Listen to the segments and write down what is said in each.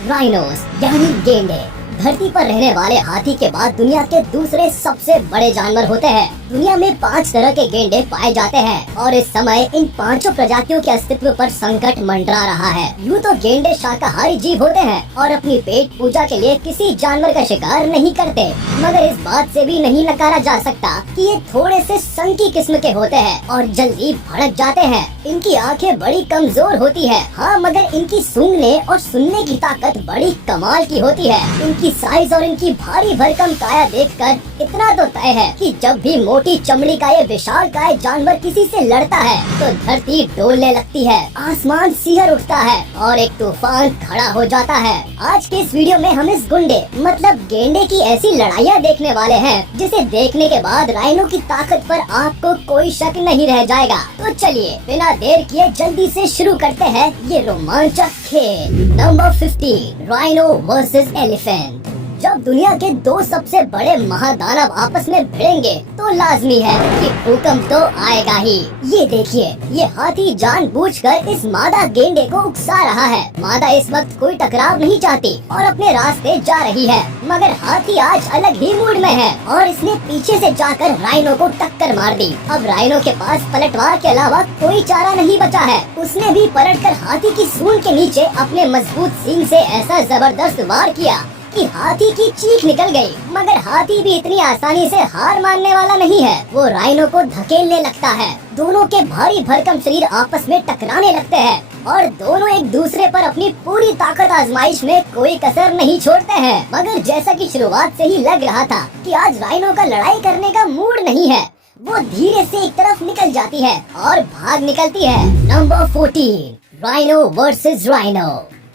Rhinos यानी गेंडे धरती पर रहने वाले हाथी के बाद दुनिया के दूसरे सबसे बड़े जानवर होते हैं। दुनिया में 5 तरह के गेंडे पाए जाते हैं और इस समय इन 5 प्रजातियों के अस्तित्व पर संकट मंडरा रहा है। यूँ तो गेंडे शाकाहारी जीव होते हैं और अपनी पेट पूजा के लिए किसी जानवर का शिकार नहीं करते, मगर इस बात से भी नहीं नकारा जा सकता कि ये थोड़े से संकी किस्म के होते हैं और जल्दी भड़क जाते हैं। इनकी आंखें बड़ी कमजोर होती है, हाँ, मगर इनकी सूंघने और सुनने की ताकत बड़ी कमाल की होती है। इनकी साइज और इनकी भारी भरकम काया देखकर इतना तो तय है कि जब भी मोटी चमड़ी का ये विशालकाय जानवर किसी से लड़ता है तो धरती डोलने लगती है, आसमान सिहर उठता है और एक तूफान खड़ा हो जाता है। आज के इस वीडियो में हम इस गुंडे मतलब गेंडे की ऐसी लड़ाइयाँ देखने वाले हैं जिसे देखने के बाद राइनो की ताकत पर आपको कोई शक नहीं रह जाएगा। तो चलिए बिना देर किए जल्दी से शुरू करते हैं ये रोमांचक खेल। Number 15, rhino versus elephant. जब दुनिया के 2 सबसे बड़े महादानव आपस में भिड़ेंगे तो लाजमी है कि भूकंप तो आएगा ही। ये देखिए, ये हाथी जानबूझकर इस मादा गेंडे को उकसा रहा है। मादा इस वक्त कोई टकराव नहीं चाहती और अपने रास्ते जा रही है, मगर हाथी आज अलग ही मूड में है और इसने पीछे से जाकर राइनो को टक्कर मार दी। अब राइनो के पास पलटवार के अलावा कोई चारा नहीं बचा है। उसने भी पलटकर हाथी की सूंड के नीचे अपने मजबूत सींग से ऐसा जबरदस्त वार किया कि हाथी की चीख निकल गई। मगर हाथी भी इतनी आसानी से हार मानने वाला नहीं है। वो राइनो को धकेलने लगता है। दोनों के भारी भरकम शरीर आपस में टकराने लगते हैं और दोनों एक दूसरे पर अपनी पूरी ताकत आजमाइश में कोई कसर नहीं छोड़ते हैं। मगर जैसा कि शुरुआत से ही लग रहा था कि आज राइनो का लड़ाई करने का मूड नहीं है, वो धीरे से एक तरफ निकल जाती है और भाग निकलती है। Number 14, rhino versus rhino.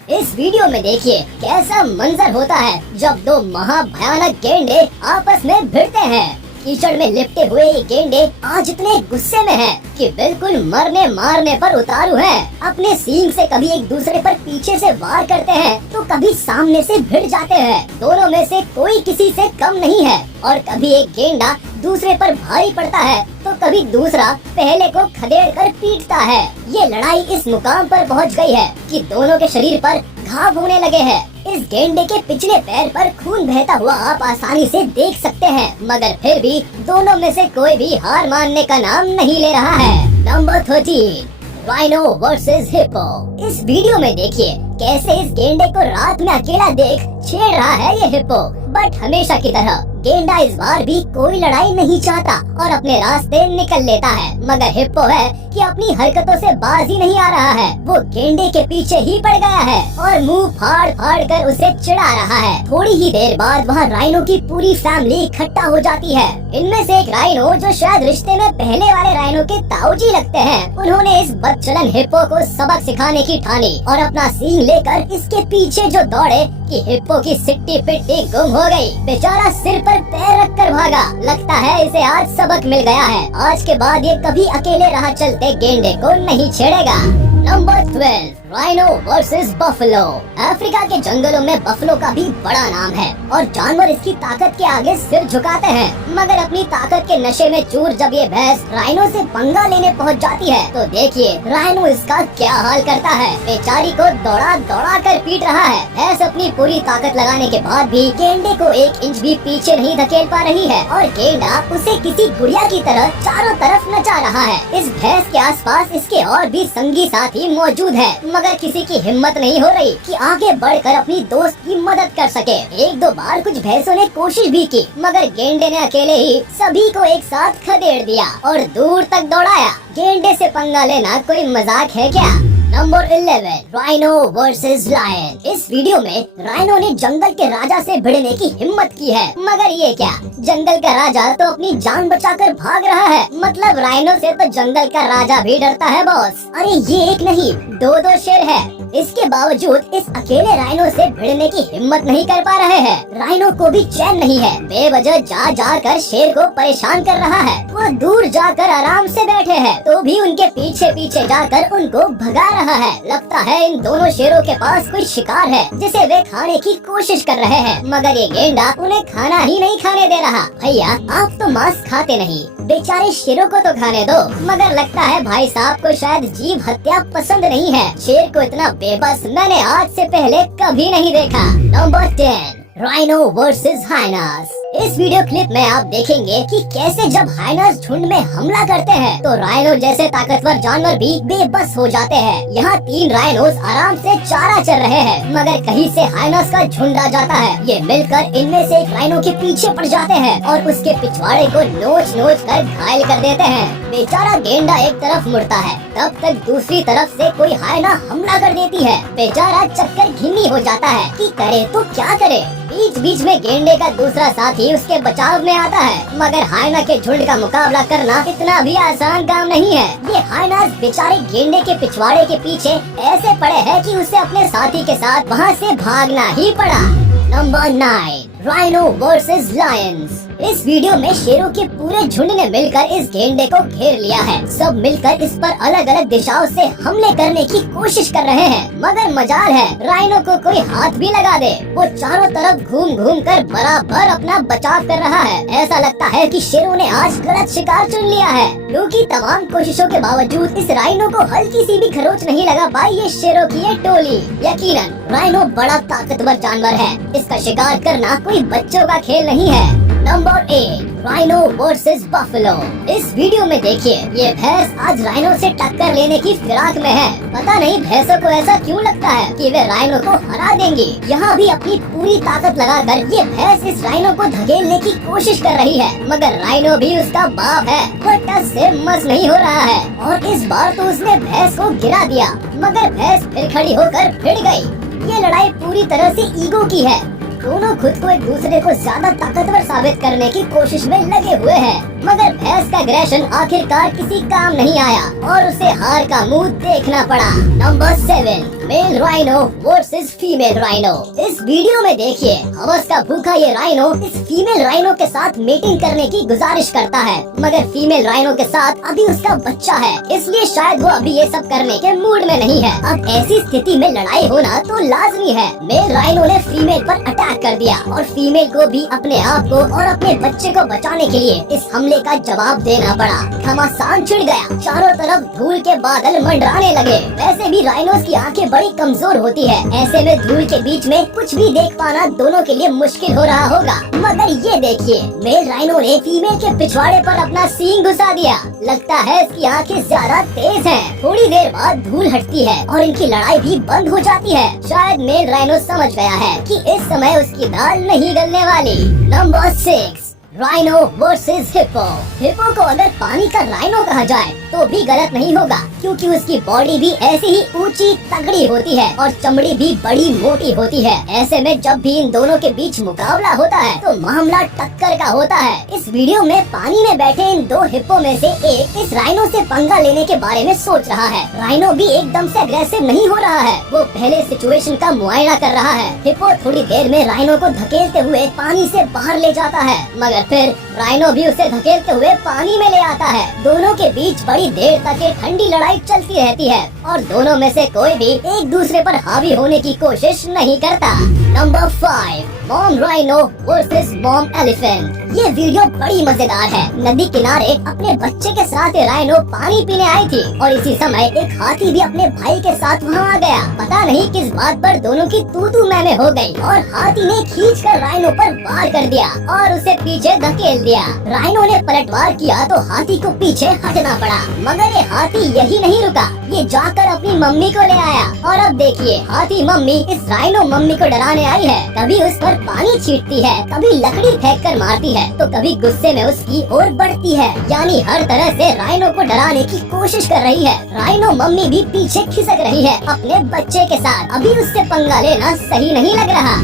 इस वीडियो में देखिए कैसा मंजर होता है जब 2 महाभयानक गेंडे आपस में भिड़ते हैं। कीचड़ में लिपटे हुए ये गेंडे आज इतने गुस्से में हैं कि बिल्कुल मरने मारने पर उतारू हैं। अपने सींग से कभी एक दूसरे पर पीछे से वार करते हैं तो कभी सामने से भिड़ जाते हैं। दोनों में से कोई किसी से कम नहीं है और कभी एक गेंडा दूसरे पर भारी पड़ता है तो कभी दूसरा पहले को खदेड़ कर पीटता है। ये लड़ाई इस मुकाम पर पहुंच गई है कि दोनों के शरीर पर घाव होने लगे हैं। इस गेंडे के पिछले पैर पर खून बहता हुआ आप आसानी से देख सकते हैं, मगर फिर भी दोनों में से कोई भी हार मानने का नाम नहीं ले रहा है। Number 13, rhino versus hippo. इस वीडियो में देखिए कैसे इस गेंडे को रात में अकेला देख छेड़ रहा है ये हिप्पो। बट हमेशा की तरह गेंडा इस बार भी कोई लड़ाई नहीं चाहता और अपने रास्ते निकल लेता है। मगर हिप्पो है कि अपनी हरकतों से बाज ही नहीं आ रहा है। वो गेंडे के पीछे ही पड़ गया है और मुंह फाड़ फाड़ कर उसे चिढ़ा रहा है। थोड़ी ही देर बाद वहाँ राइनो की पूरी फैमिली इकट्ठा हो जाती है। इनमें से एक राइनो जो शायद रिश्ते में पहले वाले राइनो के ताऊजी लगते हैं, उन्होंने इस बदचलन हिप्पो को सबक सिखाने की ठानी और अपना सींग लेकर इसके पीछे जो दौड़े कि हिप्पो की सिट्टी पिट्टी गुम हो गई। बेचारा सिर पर पैर रखकर भागा। लगता है इसे आज सबक मिल गया है। आज के बाद ये कभी अकेले राह चलते गेंडे को नहीं छेड़ेगा। Number 12, rhino versus buffalo. Africa के जंगलों में बफलो का भी बड़ा नाम है और जानवर इसकी ताकत के आगे सिर झुकाते हैं। मगर अपनी ताकत के नशे में चूर जब ये भैंस राइनो से पंगा लेने पहुंच जाती है तो देखिए राइनो इसका क्या हाल करता है। बेचारी को दौड़ा दौड़ा कर पीट रहा है। भैंस अपनी पूरी ताकत लगाने के बाद भी गेंडे को 1 इंच भी पीछे नहीं धकेल पा रही है और गेंडा उसे किसी गुड़िया की तरह चारों तरफ नचा रहा है। इस भैंस के आसपास इसके और भी संगी साथी मौजूद है, मगर किसी की हिम्मत नहीं हो रही कि आगे बढ़कर अपनी दोस्त की मदद कर सके। 1-2 बार कुछ भैंसों ने कोशिश भी की, मगर गेंडे ने अकेले ही सभी को एक साथ खदेड़ दिया और दूर तक दौड़ाया। गेंडे से पंगा लेना कोई मजाक है क्या? Number 11, rhino versus lion. इस वीडियो में राइनो ने जंगल के राजा से भिड़ने की हिम्मत की है, मगर ये क्या, जंगल का राजा तो अपनी जान बचाकर भाग रहा है। मतलब राइनो से तो जंगल का राजा भी डरता है बॉस। अरे ये एक नहीं 2-2 शेर है। इसके बावजूद इस अकेले राइनो से भिड़ने की हिम्मत नहीं कर पा रहे हैं। राइनो को भी चैन नहीं है, बेवजह जा जा कर शेर को परेशान कर रहा है। वो दूर जाकर आराम से बैठे हैं तो भी उनके पीछे पीछे जाकर उनको भगा रहा है। लगता है इन दोनों शेरों के पास कोई शिकार है जिसे वे खाने की कोशिश कर रहे हैं, मगर ये गेंडा उन्हें खाना ही नहीं खाने दे रहा। भैया आप तो मांस खाते नहीं, बेचारे शेरों को तो खाने दो, मगर लगता है भाई साहब को शायद जीव हत्या पसंद नहीं है। शेर को इतना बेबस मैंने आज से पहले कभी नहीं देखा। Number 10, rhino versus hyenas. इस वीडियो क्लिप में आप देखेंगे कि कैसे जब हाइनास झुंड में हमला करते हैं तो राइनो जैसे ताकतवर जानवर भी बेबस हो जाते हैं। यहाँ 3 राइनोस आराम से चारा चर रहे हैं, मगर कहीं से हाइनास का झुंड आ जाता है। ये मिलकर इनमें से एक राइनो के पीछे पड़ जाते हैं और उसके पिछवाड़े को नोच नोच कर घायल कर देते हैं। बेचारा गेंडा एक तरफ मुड़ता है, तब तक दूसरी तरफ से कोई हाइना हमला कर देती है। बेचारा चक्कर घिन्नी हो जाता है कि करे तो क्या करे। बीच बीच में गेंडे का दूसरा साथी उसके बचाव में आता है, मगर हाइना के झुंड का मुकाबला करना इतना भी आसान काम नहीं है। ये हाइनास बेचारे गेंडे के पिछवाड़े के पीछे ऐसे पड़े हैं कि उसे अपने साथी के साथ वहाँ से भागना ही पड़ा। Number 9, rhino versus Lions. इस वीडियो में शेरों के पूरे झुंड ने मिलकर इस गेंडे को घेर लिया है। सब मिलकर इस पर अलग अलग दिशाओं से हमले करने की कोशिश कर रहे हैं, मगर मजाल है राइनो को कोई हाथ भी लगा दे, वो चारों तरफ घूम घूम कर बराबर अपना बचाव कर रहा है। ऐसा लगता है कि शेरों ने आज गलत शिकार चुन लिया है, क्योंकि तमाम कोशिशों के बावजूद इस राइनो को हल्की सी भी खरोच नहीं लगा पाई ये शेरों की ये टोली। यकीनन राइनो बड़ा ताकतवर जानवर है, इसका शिकार करना कोई बच्चों का खेल नहीं है। Number 8, rhino versus buffalo. इस वीडियो में देखिए ये भैंस आज राइनो से टक्कर लेने की फिराक में है। पता नहीं भैंसों को ऐसा क्यों लगता है कि वे राइनो को हरा देंगी। यहाँ भी अपनी पूरी ताकत लगाकर ये भैंस इस राइनो को धकेलने की कोशिश कर रही है, मगर राइनो भी उसका बाप है, वो टस से मस नहीं हो रहा है और इस बार तो उसने भैंस को गिरा दिया, मगर भैंस फिर खड़ी होकर भिड़ गई। ये लड़ाई पूरी तरह से ईगो की है। दोनों खुद को एक दूसरे को ज्यादा ताकतवर साबित करने की कोशिश में लगे हुए हैं, मगर भैंस का एग्रेशन आखिरकार किसी काम नहीं आया और उसे हार का मुंह देखना पड़ा। Number 7, male rhino versus female rhino. इस वीडियो में देखिए हवस का भूखा ये राइनो इस फीमेल राइनो के साथ मीटिंग करने की गुजारिश करता है, मगर फीमेल राइनो के साथ अभी उसका बच्चा है, इसलिए शायद वो अभी ये सब करने के मूड में नहीं है। अब ऐसी स्थिति में लड़ाई होना तो लाजमी है। मेल राइनो ने फीमेल पर अटैक कर दिया और फीमेल को भी अपने आप को और अपने बच्चे को बचाने के लिए इस हमले का जवाब देना पड़ा। घमासान छिड़ गया, चारों तरफ धूल के बादल मंडराने लगे। वैसे भी राइनोस की आंखें बड़ी कमजोर होती है, ऐसे में धूल के बीच में कुछ भी देख पाना दोनों के लिए मुश्किल हो रहा होगा। मगर ये देखिए मेल राइनो ने फीमेल के पिछवाड़े पर अपना सींग घुसा दिया। लगता है इसकी आंखें ज्यादा तेज हैं। थोड़ी देर बाद धूल हटती है और इनकी लड़ाई भी बंद हो जाती है। शायद मेल राइनो समझ गया है कि इस समय उसकी दाल नहीं गलने वाली। Number 6, rhino versus hippo. Hippo को अगर पानी का राइनो कहा जाए तो भी गलत नहीं होगा, क्योंकि उसकी बॉडी भी ऐसी ही ऊंची तगड़ी होती है और चमड़ी भी बड़ी मोटी होती है। ऐसे में जब भी इन दोनों के बीच मुकाबला होता है तो मामला टक्कर का होता है। इस वीडियो में पानी में बैठे इन 2 हिप्पो में से एक इस राइनो से पंगा लेने के बारे में सोच रहा है। राइनो भी एकदम से अग्रेसिव नहीं हो रहा है, वो पहले सिचुएशन का मुआयना कर रहा है। हिप्पो थोड़ी देर में राइनो को धकेलते हुए पानी से बाहर ले जाता है, मगर फिर राइनो भी उसे धकेलते हुए पानी में ले आता है। दोनों के बीच बड़ी देर तक ये ठंडी लड़ाई चलती रहती है और दोनों में से कोई भी एक दूसरे पर हावी होने की कोशिश नहीं करता। Number 5, mom rhino versus mom elephant. ये वीडियो बड़ी मजेदार है। नदी किनारे अपने बच्चे के साथ ये राइनो पानी पीने आई थी और इसी समय एक हाथी भी अपने भाई के साथ वहाँ आ गया। पता नहीं किस बात पर दोनों की तू मैं हो गई और हाथी ने खींचकर राइनो पर वार कर दिया और उसे पीछे धकेल दिया। राइनो ने पलटवार किया तो हाथी को पीछे हटना पड़ा, मगर ये हाथी यही नहीं रुका, ये जाकर अपनी मम्मी को ले आया। और अब देखिए हाथी मम्मी इस राइनो मम्मी को डराने आई है। कभी उस पर पानी छींटती है, कभी लकड़ी फेंक कर मारती है, तो कभी गुस्से में उसकी ओर बढ़ती है। यानी हर तरह से राइनो को डराने की कोशिश कर रही है। राइनो मम्मी भी पीछे खिसक रही है अपने बच्चे के साथ। अभी उससे पंगा लेना सही नहीं लग रहा।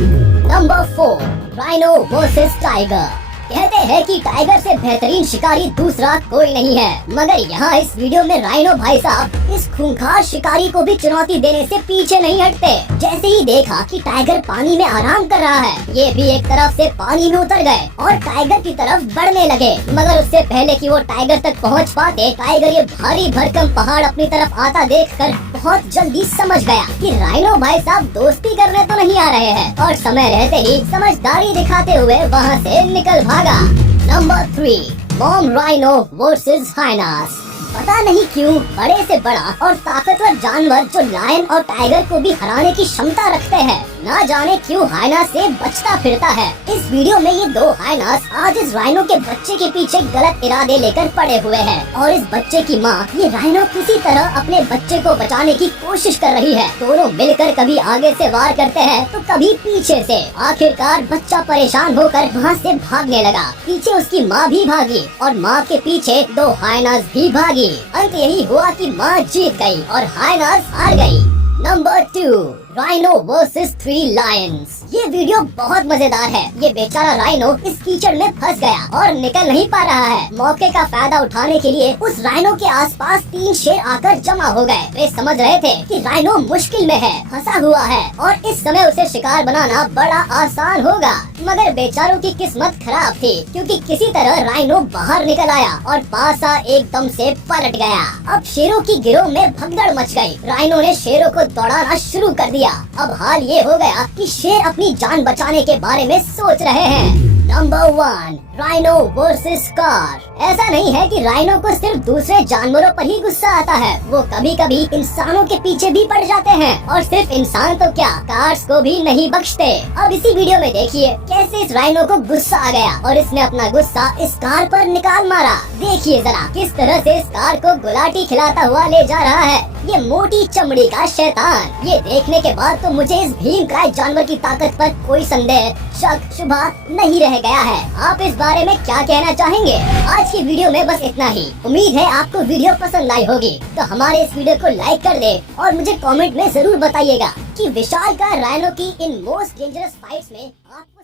Number 4, rhino versus tiger. कहते हैं कि टाइगर से बेहतरीन शिकारी दूसरा कोई नहीं है, मगर यहाँ इस वीडियो में राइनो भाई साहब इस खूंखार शिकारी को भी चुनौती देने से पीछे नहीं हटते। जैसे ही देखा कि टाइगर पानी में आराम कर रहा है, ये भी एक तरफ से पानी में उतर गए और टाइगर की तरफ बढ़ने लगे। मगर उससे पहले कि वो टाइगर तक पहुँच पाते, टाइगर ये भारी भरकम पहाड़ अपनी तरफ आता देखकर बहुत जल्दी समझ गया कि राइनो भाई साहब दोस्ती करने तो नहीं आ रहे हैं और समय रहते ही समझदारी दिखाते हुए वहाँ से निकल भागा। Number 3, mom rhino versus hyenas. पता नहीं क्यों बड़े से बड़ा और ताकतवर जानवर जो लायन और टाइगर को भी हराने की क्षमता रखते हैं, ना जाने क्यों हाइना से बचता फिरता है। इस वीडियो में ये दो हाइनास आज इस राइनो के बच्चे के पीछे गलत इरादे लेकर पड़े हुए हैं और इस बच्चे की माँ ये राइनो किसी तरह अपने बच्चे को बचाने की कोशिश कर रही है। दोनों मिलकर कभी आगे से वार करते हैं तो कभी पीछे से। आखिरकार बच्चा परेशान होकर वहाँ से भागने लगा। पीछे उसकी माँ भी भागी और माँ के पीछे दो हाइनास भी भागी। अंत यही हुआ कि माँ जीत गई और हाइनास हार गई। Number 2, rhino versus 3 Lions. ये वीडियो बहुत मजेदार है। ये बेचारा राइनो इस कीचड़ में फंस गया और निकल नहीं पा रहा है। मौके का फायदा उठाने के लिए उस राइनो के आसपास 3 शेर आकर जमा हो गए। वे समझ रहे थे कि राइनो मुश्किल में है, फंसा हुआ है और इस समय उसे शिकार बनाना बड़ा आसान होगा। मगर बेचारों की किस्मत खराब थी क्योंकि किसी तरह राइनो बाहर निकल आया और पासा एकदम से पलट गया। अब शेरों की गिरोह में भगदड़ मच गई। राइनो ने शेरों को दौड़ाना शुरू कर दिया। अब हाल ये हो गया कि शेर अपनी जान बचाने के बारे में सोच रहे हैं। Number 1, rhino versus car. ऐसा नहीं है कि राइनो को सिर्फ दूसरे जानवरों पर ही गुस्सा आता है, वो कभी कभी इंसानों के पीछे भी पड़ जाते हैं और सिर्फ इंसान तो क्या, कार्स को भी नहीं बख्शते। अब इसी वीडियो में देखिए कैसे इस राइनो को गुस्सा आ गया और इसने अपना गुस्सा इस कार पर निकाल मारा। देखिए जरा किस तरह से इस कार को गुलाटी खिलाता हुआ ले जा रहा है ये मोटी चमड़ी का शैतान। ये देखने के बाद तो मुझे इस भीमकाय जानवर की ताकत पर कोई संदेह, शक, शुबा नहीं रह गया है। आप इस बारे में क्या कहना चाहेंगे? आज की वीडियो में बस इतना ही। उम्मीद है आपको वीडियो पसंद आई होगी, तो हमारे इस वीडियो को लाइक कर दे और मुझे कमेंट में जरूर बताइएगा कि विशालकाय राइनो की इन मोस्ट डेंजरस फाइट्स में आपको